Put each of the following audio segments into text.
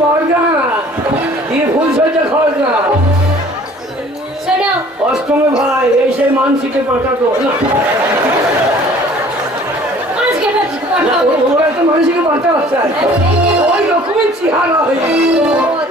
বল না দিয়ে ফুল সজ্জা খরচ না অষ্টমে ভাই এই সেই মানসিকে পাঠাতো না? না, ওরা তো মানসিকে পাঠাতে চায় ওই রকমই চেহারা হয়ে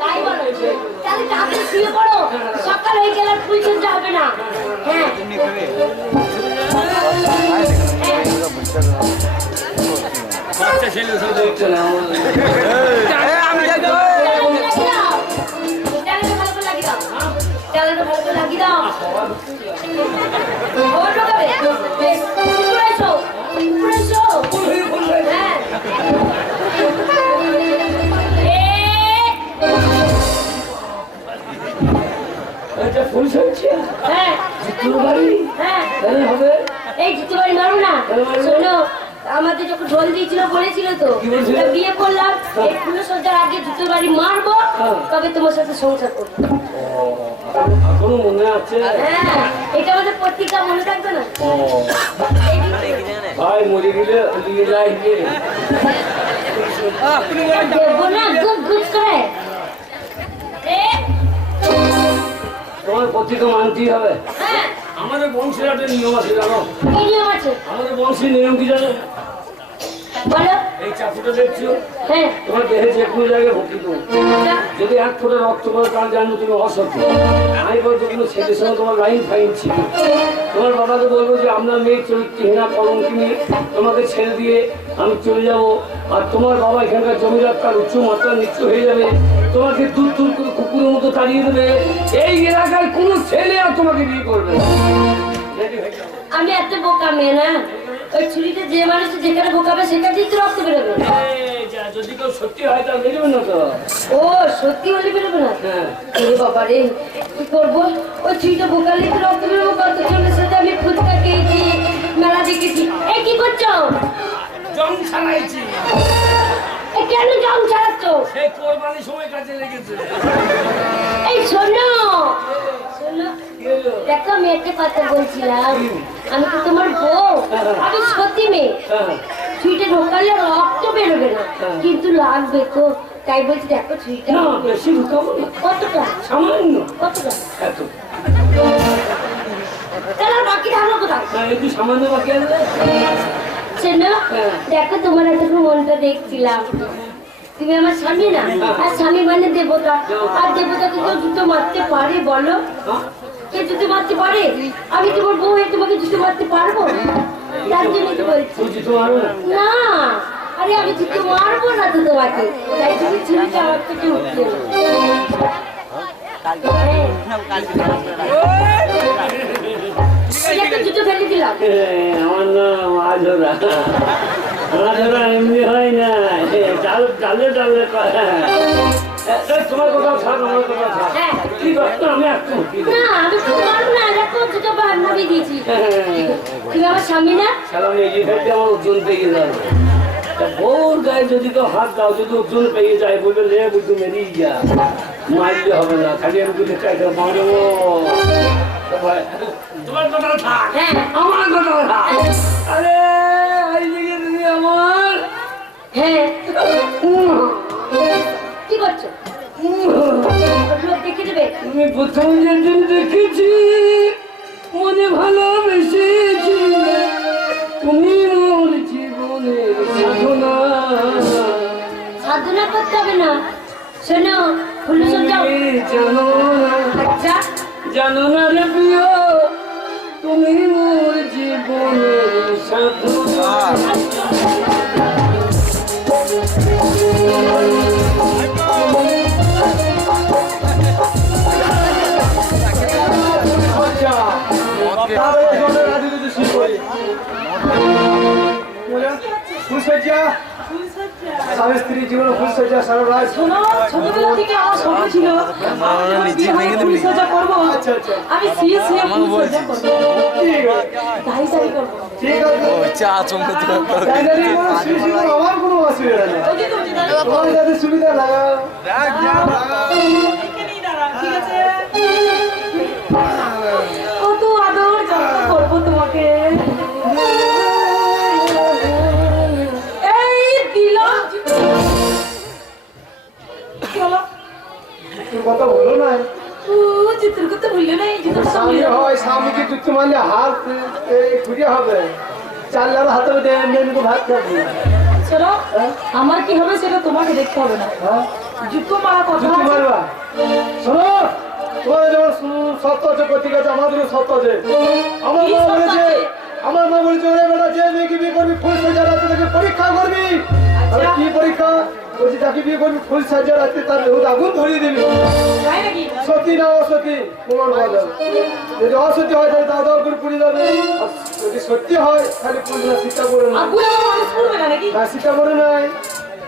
তাই বলো তাহলে তাড়াতাড়ি শুয়ে পড়ো। সকাল হয়ে গেলে ফুল সজ্জা হবে না। হ্যাঁ। বাচ্চা ছেলে ফুল হ্যাঁ। বাড়ি হ্যাঁ। হবে? এই জিতু বাড়ি মারো না। শোনো আমাদের যখন ঢোল দিয়েছিল বলেছিল তো বিয়ে করলাম এই ফুলো সজ্জার আগে জুতোর বাড়ি মারবো হ্যাঁ। তবে তোমার সাথে সংসার করব। এখনও মনে আছে? হ্যাঁ এটা আমাদের পত্রিকা মনে থাকবে না? ভাই মরে গেলে দিয়ে যায় গিয়ে দেবো না গুপ গুপ করে। এ, তোমার পত্রিকা মানতেই হবে? হ্যাঁ। আমাদের বংশের একটা নিয়ম আছে জানো? নিয়ম আছে? আমাদের বংশের নিয়ম কি জানো? বলো। এই দেখছ? হ্যাঁ। তোমার দেহে যে কোনো জায়গায় ভর্তি আচ্ছা। যদি এক ফোটা রক্ত করে তার জানো তুমি অসত্য আমি বলতো কোনো ছেলের সঙ্গে তোমার লাইন ফাইন ছিল। তোমার বাবাকে বলব যে আমরা মেয়ে চরিত্রহীনা কলঙ্কি নিয়ে তোমাকে ছেড়ে দিয়ে আমি চলে যাব। আর তোমার বাবা এখানকার জমিদার তার উচ্চ মাত্রা নিচ্ছ হয়ে যাবে। তোমাকে দূর দূর করে কুকুরের মতো তাড়িয়ে দেবে। এই এলাকায় কোনো ছেলে আর তোমাকে বিয়ে করবে। আমি এত বোকা মেয়ে না। ওই ছুরিতে যে মানুষ যেখানে বোকাবে সেখানেই তো রক্ত বেরোবে। যদি কেউ সত্যি হয় তা বেরোবে না তো? ও সত্যি হলে বেরোবে না? হ্যাঁ। ওরে বাবা রে কি করব? ওই ছুরিটা বোকালে তো রক্ত বেরোবো কত জনের সাথে আমি ফুচকা খেয়েছি মেলা দেখেছি। এই কি করছ? জং ছাড়াইছি। কেন জং ছাড়াচ্ছ? সেই কোরবানির সময় কাজে লেগেছে। এই শোনো? দেখো মেয়েকে কথা বলছিলাম। আমি তো তোমার বউ আমি সত্যি মেয়ে। হ্যাঁ। ঢোকালে রক্ত বেরোবে না। কিন্তু লাগবে তো। তাই বলছি দেখো ছুরিটা না বেশি ঢুকাবো না। কতটা? সামান্য। কতটা? এত। তাহলে বাকি থাকল কোথায়? একটু সামান্য বাকি আছে। শোনো। দেখো তোমার এতটুকু মনটা দেখছিলাম। তুমি আমার স্বামী না? আর স্বামী মানে দেবতা। আর দেবতাকে কেউ জুতো মারতে পারে বলো? কে জুতো মারতে পারে? আমি তোমার বউ হয়ে তোমাকে জুতো মারতে পারব? তার জন্য তো বলছি? না? আরে আমি জুতো মারবো না তো তোমাকে। তাই তুমি ছুরিটা আমার থেকে উঠতে একটা জুতো ফেলে দিলাম আমার এমনি হয় না। ডাল ডালে ডালে তোমার আমার থাক। হ্যাঁ। কি করতো আমি একটু না আমি তো না দেখো জুতো বান্ধাবি দিয়েছি। তুমি আমার স্বামী না? সালাম এগিয়ে ফেলতে আমার ওজন পেয়ে যাবে তা বউর গায়ে যদি কেউ হাত দাও যদি ওজন পেয়ে যায় বলবে লে বুঝু মেরিয়ে যা। মারলে হবে না। খালি আমি বুঝে চাইতে মারবো। তোমার কথা থাক। হ্যাঁ আমার কথা থাক। আরে এই দিকে তুমি আমার। হ্যাঁ উম, কি করছ? দেখে দেবে? তুমি প্রথম যেদিন দেখেছি মনে ভালোবেসেছি তুমি মোর জীবনের সাধনা। সাধনা করতে হবে না। শোনো ফুলু জানো না। আচ্ছা। জানো না রে প্রিয়। তুমি মোর জীবনের সাধনা ফুলসজ্জা স্বামী স্ত্রী জীবন ফুলসজ্জা সারা রাত শোনো ছোটবেলা থেকে আমার স্বপ্ন ছিল। হয়ে ফুলসজ্জা করব আচ্ছা আচ্ছা। আমি ফুলসজ্জা করব। করব। আছে। আমার কোনো অসুবিধা নেই। তোমার যাতে সুবিধা ঠিক আছে? চিত্র করতে ভুললে না এই যে স্বামী হয় স্বামীকে জুতো মারলে হাত এই ঘুরে হবে। চাল্লার হাতে দেয় এমনি এমনি ভাত খাবি শোনো আমার কি হবে সেটা তোমাকে দেখতে হবে না। হ্যাঁ? জুতো মারা কথা। মারবা? শোনো তোমার যেমন সত্য আছে প্রতীক আছে আমাদেরও সত্য আছে। আমার মা বলেছে আমার মা বলেছে ওরে বেটা যে মেয়েকে বিয়ে করবি ফুল সাজা রাখতে তাকে পরীক্ষা করবি। আরে কি পরীক্ষা? বলছি যাকে বিয়ে করবি ফুল সাজা রাখতে তার রোদ আগুন ধরিয়ে দিবি। তাই নাকি? সতী না অসতী? প্রমাণ বলো যদি অসতী হয় তাহলে দাও করে পুড়ে যাবে। যদি সত্যি হয় তাহলে পুড়বে না সীতা করে না না সীতা করে নাই।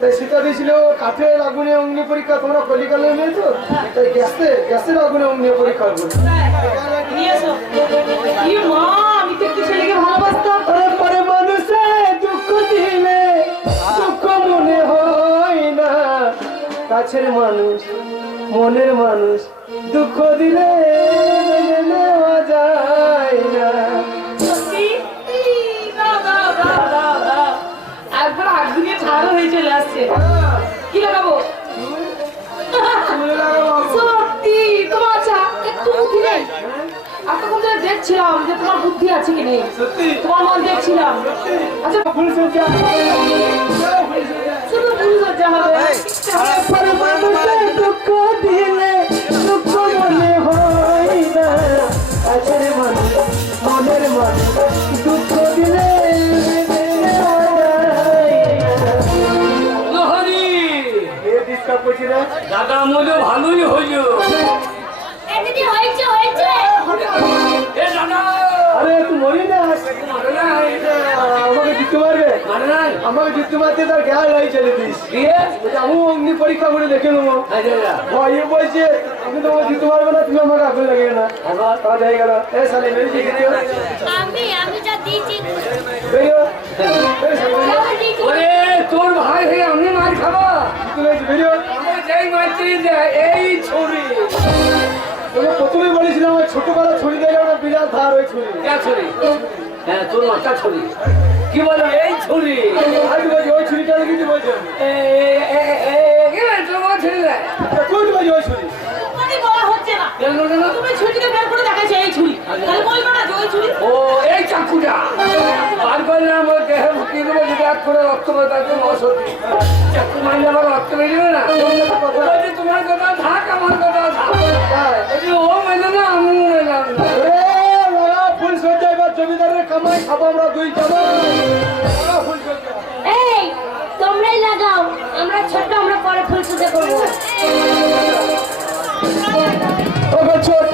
তাই সীতা দিয়েছিল কাঠের আগুনে অগ্নি পরীক্ষা তোমরা কলিকালে নেই তো তাই গ্যাসে গ্যাসের আগুনে অগ্নি পরীক্ষা করবে নিয়ে মা আমি তো একটু ছেলেকে ভালোবাসতাম। কাছের মানুষ মনের মানুষ দুঃখ দিলে নেওয়া যায় না। একবার হয়ে চলে আসছে। কি লাগাবো? সত্যি তোমার আচ্ছা একটু বুদ্ধি নেই এতক্ষণ ধরে দেখছিলাম যে তোমার বুদ্ধি আছে কি নেই। তোমার মন দেখছিলাম। আচ্ছা মনে ভালোই হইল। আরে তুই মরি না। আমাকে জিততে পারবে? মারে নাই আমাকে জিততে পারতে তার জ্ঞান হয়ে চলে দিস। আমি অগ্নি পরীক্ষা করে দেখে নেব। আচ্ছা আচ্ছা বলছে আমি তোমাকে জিততে পারব না তুমি আমাকে আগুন লাগিয়ে না হয়ে গেল। এ সালে বেরিয়ে বেরিয়ে বিরাট ধার ওই ছুরি কে ছুরি। হ্যাঁ তোর মাথা ছুরি। কি বলো? এই ছুরি। কি বলছি ওই ছুরিটা কি বলছো? এ, এ, এ, এ, কি রে, তোর মাথা ছুরি দেয় কোন বলছি ওই ছুরি। তোমাকে বলা হচ্ছে না। তুমি ছুরিটা বের করে দেখাচ্ছে এই ছুরি। তাহলে বলব না যে ওই ছুরি। ও এই চাকুটা। বার করলে আমার দেহে ঢুকিয়ে দেবো যদি এক করে রক্ত বের তাকে অসতি। চাকু মারলে আবার রক্ত বেরিয়ে না। বলছি তোমার কথা থাক আমার কথা থাক। ও মেলে না আমি মেলাম না। ফুল সজ্জা এবার জমিদারের কামাই খাব আমরা দুই এই তোমরাই লাগাও আমরা ছোট আমরা পরে ফুল সুতে করব। ছোট